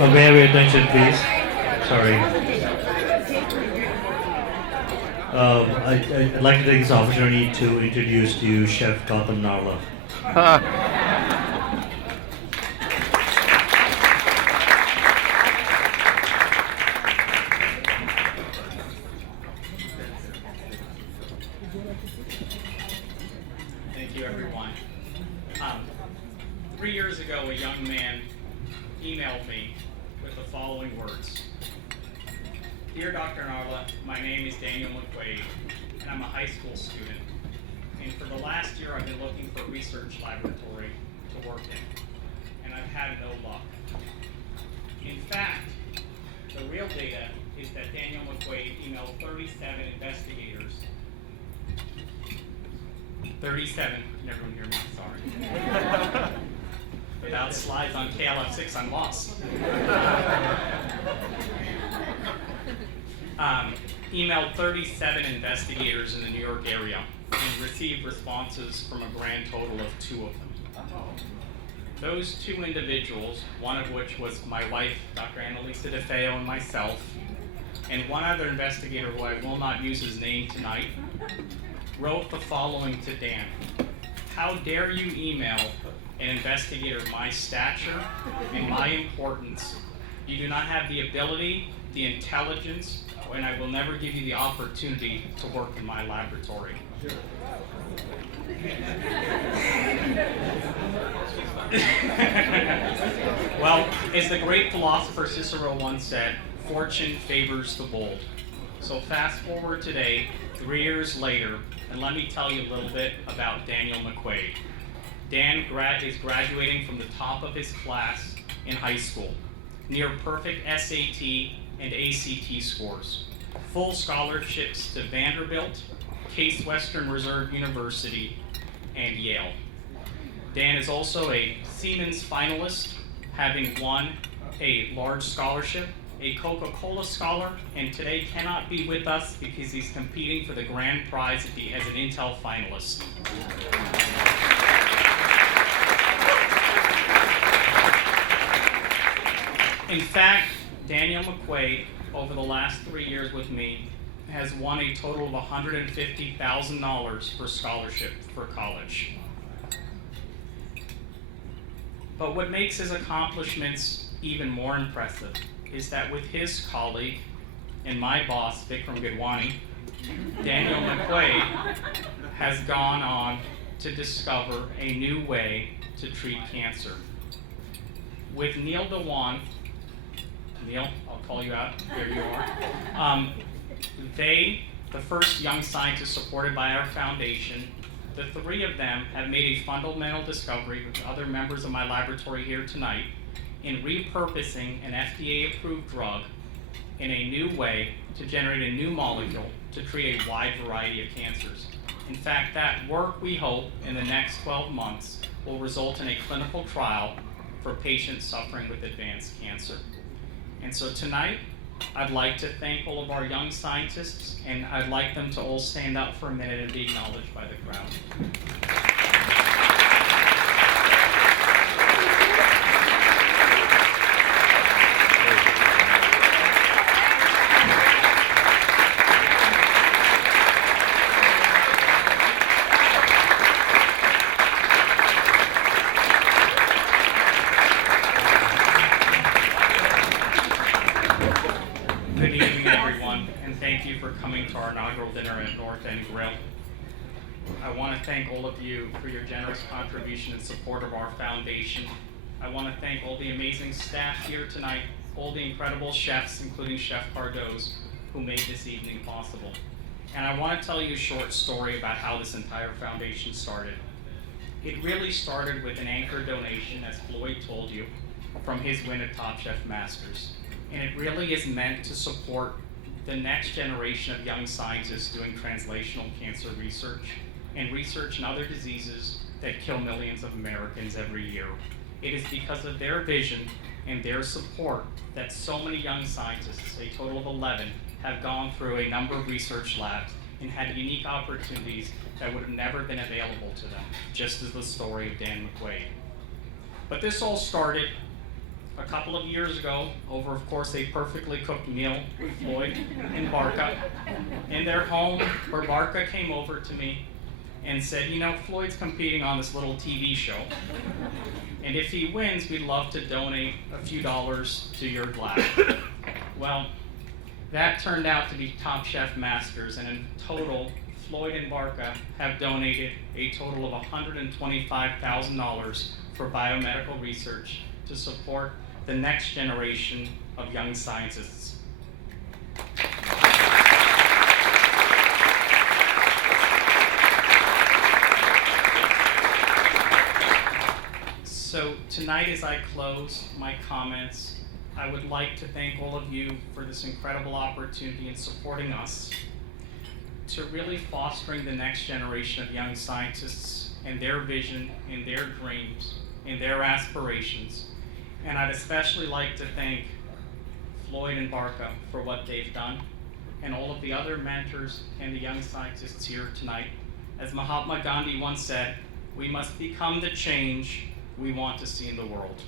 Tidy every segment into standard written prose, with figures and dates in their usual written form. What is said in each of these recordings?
May I have your attention, please? Sorry. I'd like to take this opportunity to introduce to you Chef Goutham Narla. Thank you, everyone. 3 years ago, a young man emailed me with the following words. Dear Dr. Narla, my name is Daniel McQuaid, and I'm a high school student. And for the last year, I've been looking for a research laboratory to work in, and I've had no luck. In fact, the real data is that Daniel McQuaid emailed 37 investigators. 37, can everyone hear me? Sorry. Without slides on KLF6, I'm lost. Emailed 37 investigators in the New York area and received responses from a grand total of 2 of them. Those 2 individuals, one of which was my wife, Dr. Annalisa DeFeo, and myself, and one other investigator who I will not use his name tonight, wrote the following to Dan. How dare you email an investigator of my stature and my importance? You do not have the ability, the intelligence, and I will never give you the opportunity to work in my laboratory. Well, as the great philosopher Cicero once said, fortune favors the bold. So fast forward today, 3 years later, and let me tell you a little bit about Daniel McQuaid. Dan is graduating from the top of his class in high school, near perfect SAT and ACT scores, full scholarships to Vanderbilt, Case Western Reserve University, and Yale. Dan is also a Siemens finalist, having won a large scholarship, a Coca-Cola scholar, and today cannot be with us because he's competing for the grand prize as an Intel finalist. In fact, Daniel McQuaid, over the last 3 years with me, has won a total of $150,000 for scholarship for college. But what makes his accomplishments even more impressive is that with his colleague and my boss, Vikram Gidwani, Daniel McQuaid has gone on to discover a new way to treat cancer. With Neil Dewan, Neil, I'll call you out, here you are. The first young scientists supported by our foundation, the 3 of them have made a fundamental discovery with other members of my laboratory here tonight in repurposing an FDA-approved drug in a new way to generate a new molecule to treat a wide variety of cancers. In fact, that work, we hope, in the next 12 months will result in a clinical trial for patients suffering with advanced cancer. And so tonight, I'd like to thank all of our young scientists, and I'd like them to all stand up for a minute and be acknowledged by the crowd. Good evening, everyone, and thank you for coming to our inaugural dinner at North End Grill. I want to thank all of you for your generous contribution and support of our foundation. I want to thank all the amazing staff here tonight, all the incredible chefs, including Chef Cardoz, who made this evening possible. And I want to tell you a short story about how this entire foundation started. It really started with an anchor donation, as Floyd told you, from his win at Top Chef Masters. And it really is meant to support the next generation of young scientists doing translational cancer research and research in other diseases that kill millions of Americans every year. It is because of their vision and their support that so many young scientists, a total of 11, have gone through a number of research labs and had unique opportunities that would have never been available to them, just as the story of Dan McQuaid. But this all started a couple of years ago over, of course, a perfectly cooked meal with Floyd and Barca in their home, where Barca came over to me and said, you know, Floyd's competing on this little TV show, and if he wins, we'd love to donate a few dollars to your lab. Well, that turned out to be Top Chef Masters, and in total, Floyd and Barca have donated a total of $125,000 for biomedical research to support the next generation of young scientists. So tonight, as I close my comments, I would like to thank all of you for this incredible opportunity in supporting us to really fostering the next generation of young scientists and their vision and their dreams and their aspirations. And I'd especially like to thank Floyd and Barca for what they've done, and all of the other mentors and the young scientists here tonight. As Mahatma Gandhi once said, we must become the change we want to see in the world.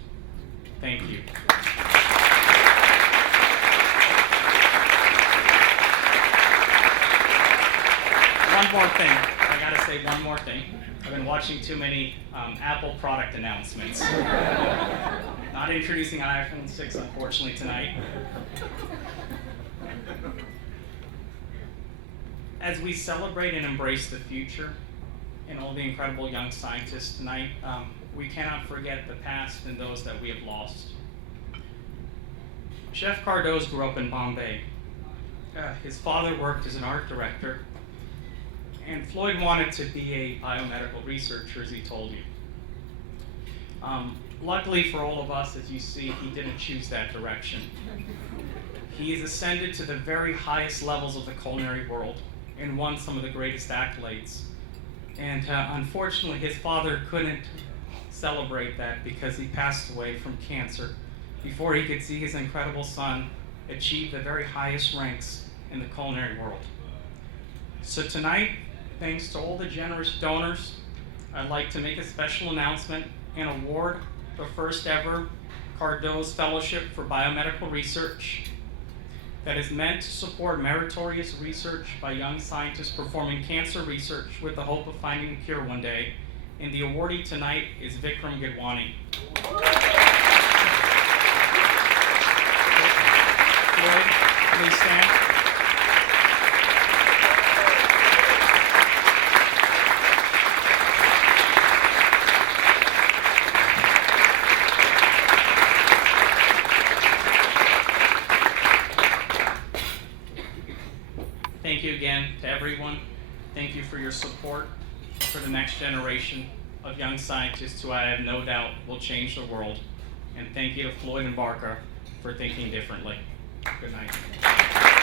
Thank you. One more thing. I gotta say one more thing. I've been watching too many Apple product announcements. Not introducing an iPhone 6, unfortunately, tonight. As we celebrate and embrace the future and all the incredible young scientists tonight, we cannot forget the past and those that we have lost. Chef Cardoz grew up in Bombay. His father worked as an art director, and Floyd wanted to be a biomedical researcher, as he told you. Luckily for all of us, as you see, he didn't choose that direction. He has ascended to the very highest levels of the culinary world and won some of the greatest accolades. And unfortunately, his father couldn't celebrate that because he passed away from cancer before he could see his incredible son achieve the very highest ranks in the culinary world. So tonight, thanks to all the generous donors, I'd like to make a special announcement and award the first ever Cardoz Fellowship for Biomedical Research that is meant to support meritorious research by young scientists performing cancer research with the hope of finding a cure one day. And the awardee tonight is Vikram Gidwani. Floyd, please stand. Thank you again to everyone. Thank you for your support for the next generation of young scientists who I have no doubt will change the world. And thank you to Floyd and Barca for thinking differently. Good night.